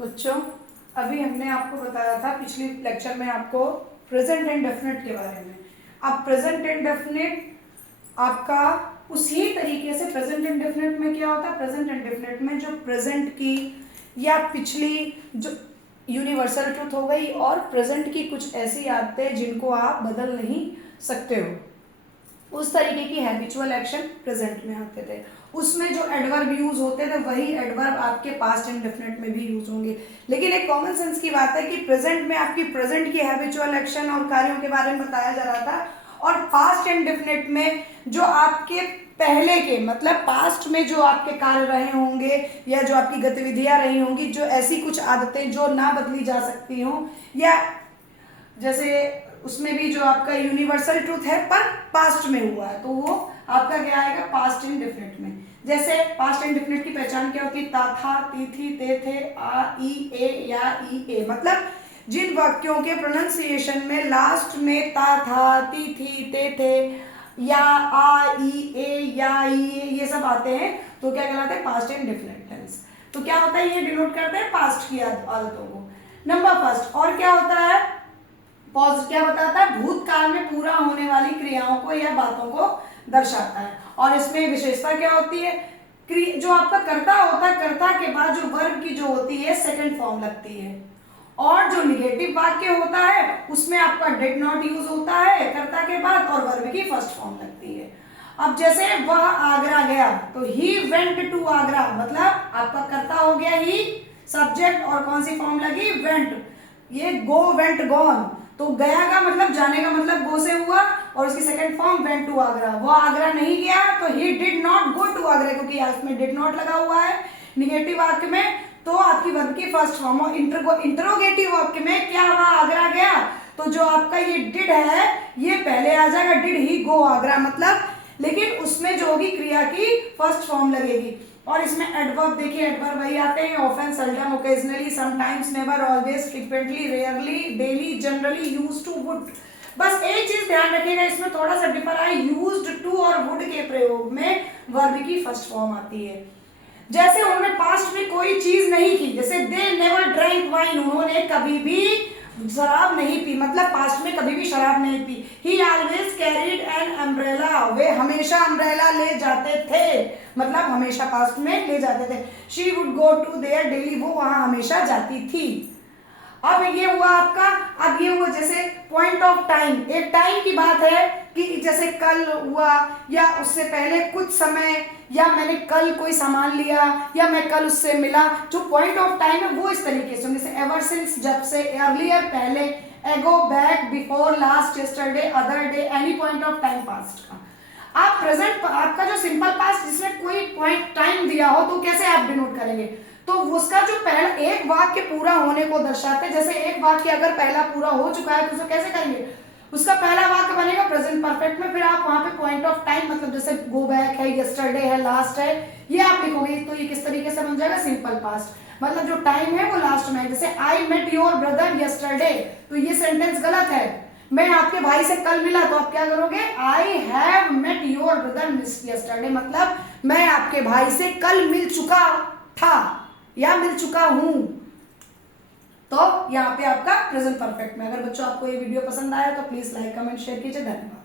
बच्चों, अभी हमने आपको बताया था पिछले लेक्चर में आपको प्रेजेंट इंडेफिनिट के बारे में। अब प्रेजेंट इंडेफिनिट आपका उसी तरीके से प्रेजेंट इंडेफिनिट में क्या होता है, प्रेजेंट इंडेफिनिट में जो प्रेजेंट की या पिछली जो यूनिवर्सल ट्रूथ हो गई और प्रेजेंट की कुछ ऐसी आदतें जिनको आप बदल नहीं सकते हो, उस तरीके की हैबिचुअल एक्शन प्रेजेंट में आते थे। उसमें जो एडवर्ब यूज होते थे वही एडवर्ब आपके पास्ट इंडेफिनिट में भी यूज होंगे। लेकिन एक कॉमन सेंस की बात है कि प्रेजेंट में आपकी प्रेजेंट की हैबिचुअल एक्शन और कार्यों के बारे में बताया जा रहा था, और पास्ट इंडेफिनिट में जो आपके पहले के मतलब पास्ट में जो आपके कार्य रहे होंगे या जो आपकी गतिविधियां रही होंगी, जो ऐसी कुछ आदतें जो ना बदली जा सकती हों, या जैसे उसमें भी जो आपका यूनिवर्सल ट्रूथ है पर पास्ट में हुआ है, तो वो आपका क्या आएगा पास्ट इंडेफिनिट में। जैसे पास्ट इंडेफिनिट की पहचान क्या होती है, ता था, ती थी, ते थे, आ, ई, ए या ई ए। मतलब जिन वाक्यों के प्रोनाउंसिएशन में लास्ट में ता था, ती थी, ते थे या आ, ई, ए या ई ए ये सब आते हैं तो क्या कहलाते हैं पास्ट इंडेफिनिट टेंस। तो क्या होता है, ये डिनोट करते हैं पास्ट की आदतों को। नंबर फर्स्ट, और क्या होता है पॉज, क्या बताता है, भूतकाल में पूरा होने वाली क्रियाओं को या बातों को दर्शाता है। और इसमें विशेषता क्या होती है, जो आपका कर्ता होता है, कर्ता के बाद जो वर्ब की जो होती है सेकंड फॉर्म लगती है, और जो निगेटिव वाक्य होता है उसमें आपका डिड नॉट यूज होता है कर्ता के बाद और वर्ब की फर्स्ट फॉर्म लगती है। अब जैसे वह आगरा गया तो ही वेंट टू आगरा, मतलब आपका कर्ता हो गया ही, सब्जेक्ट और कौन सी फॉर्म लगी, वेंट। ये गो वेंट गॉन, तो गया का मतलब जाने का मतलब गो से हुआ और उसकी second form went to Agra. वो आगरा नहीं गया तो he did not go to Agra, क्योंकि उसमें डिड नॉट लगा हुआ है निगेटिव वाक्य में, तो आपकी वर्ब की फर्स्ट फॉर्म। और इंटरोगेटिव वाक्य में क्या हुआ, आगरा गया, तो जो आपका ये डिड है ये पहले आ जाएगा, डिड ही गो आगरा मतलब, लेकिन उसमें जो होगी क्रिया की फर्स्ट फॉर्म लगेगी। और इसमें एडवर्ब देखिए, एडवर्ब वही आते हैं, often, seldom, occasionally, sometimes, never, always, frequently, rarely, daily, generally, used to, would. बस एक चीज ध्यान रखिएगा, इसमें थोड़ा सा डिफर है, यूज्ड टू और वुड के प्रयोग में वर्ब की फर्स्ट फॉर्म आती है। जैसे उन्होंने पास्ट में कोई चीज नहीं की, जैसे दे नेवर ड्रैंक वाइन, उन्होंने कभी भी शराब नहीं पी, मतलब पास्ट में कभी भी शराब नहीं पी। He always carried an umbrella, वे हमेशा अम्ब्रेला ले जाते थे, मतलब हमेशा पास्ट में ले जाते थे। She would go to there daily, वो वहां हमेशा जाती थी। अब ये हुआ आपका, अब ये हुआ जैसे पॉइंट ऑफ टाइम, एक टाइम की बात है कि जैसे कल हुआ या उससे पहले कुछ समय, या मैंने कल कोई सामान लिया या मैं कल उससे मिला, जो पॉइंट ऑफ टाइम है वो इस तरीके से, जैसे एवर सिंस जब से, अर्लियर पहले, एगो back, before, last, yesterday, other day, any point of time past का। आप प्रेजेंट आपका जो सिंपल पास्ट जिसमें कोई पॉइंट टाइम दिया हो तो कैसे आप डिनोट करेंगे, तो उसका जो पहला एक वाक्य पूरा होने को दर्शाते हैं। जैसे एक वाक्य अगर पहला पूरा हो चुका है तो उसे कैसे करेंगे, उसका पहला वाक्य बनेगा प्रेजेंट परफेक्ट में, फिर आप वहां पे पॉइंट ऑफ टाइम मतलब जैसे गो बैक है, यस्टरडे है, लास्ट है, ये आप लिखोगे, तो ये किस तरीके से बन जाएगा सिंपल पास्ट, मतलब जो टाइम है वो लास्ट में है। जैसे I met your brother yesterday, तो ये सेंटेंस गलत है, मैं आपके भाई से कल मिला, तो आप क्या करोगे, I have met your brother yesterday, मतलब मैं आपके भाई से कल मिल चुका था या मिल चुका हूं। तो यहाँ पे आपका प्रेजेंट परफेक्ट में। अगर बच्चों आपको ये वीडियो पसंद आया तो प्लीज लाइक कमेंट शेयर कीजिए। धन्यवाद।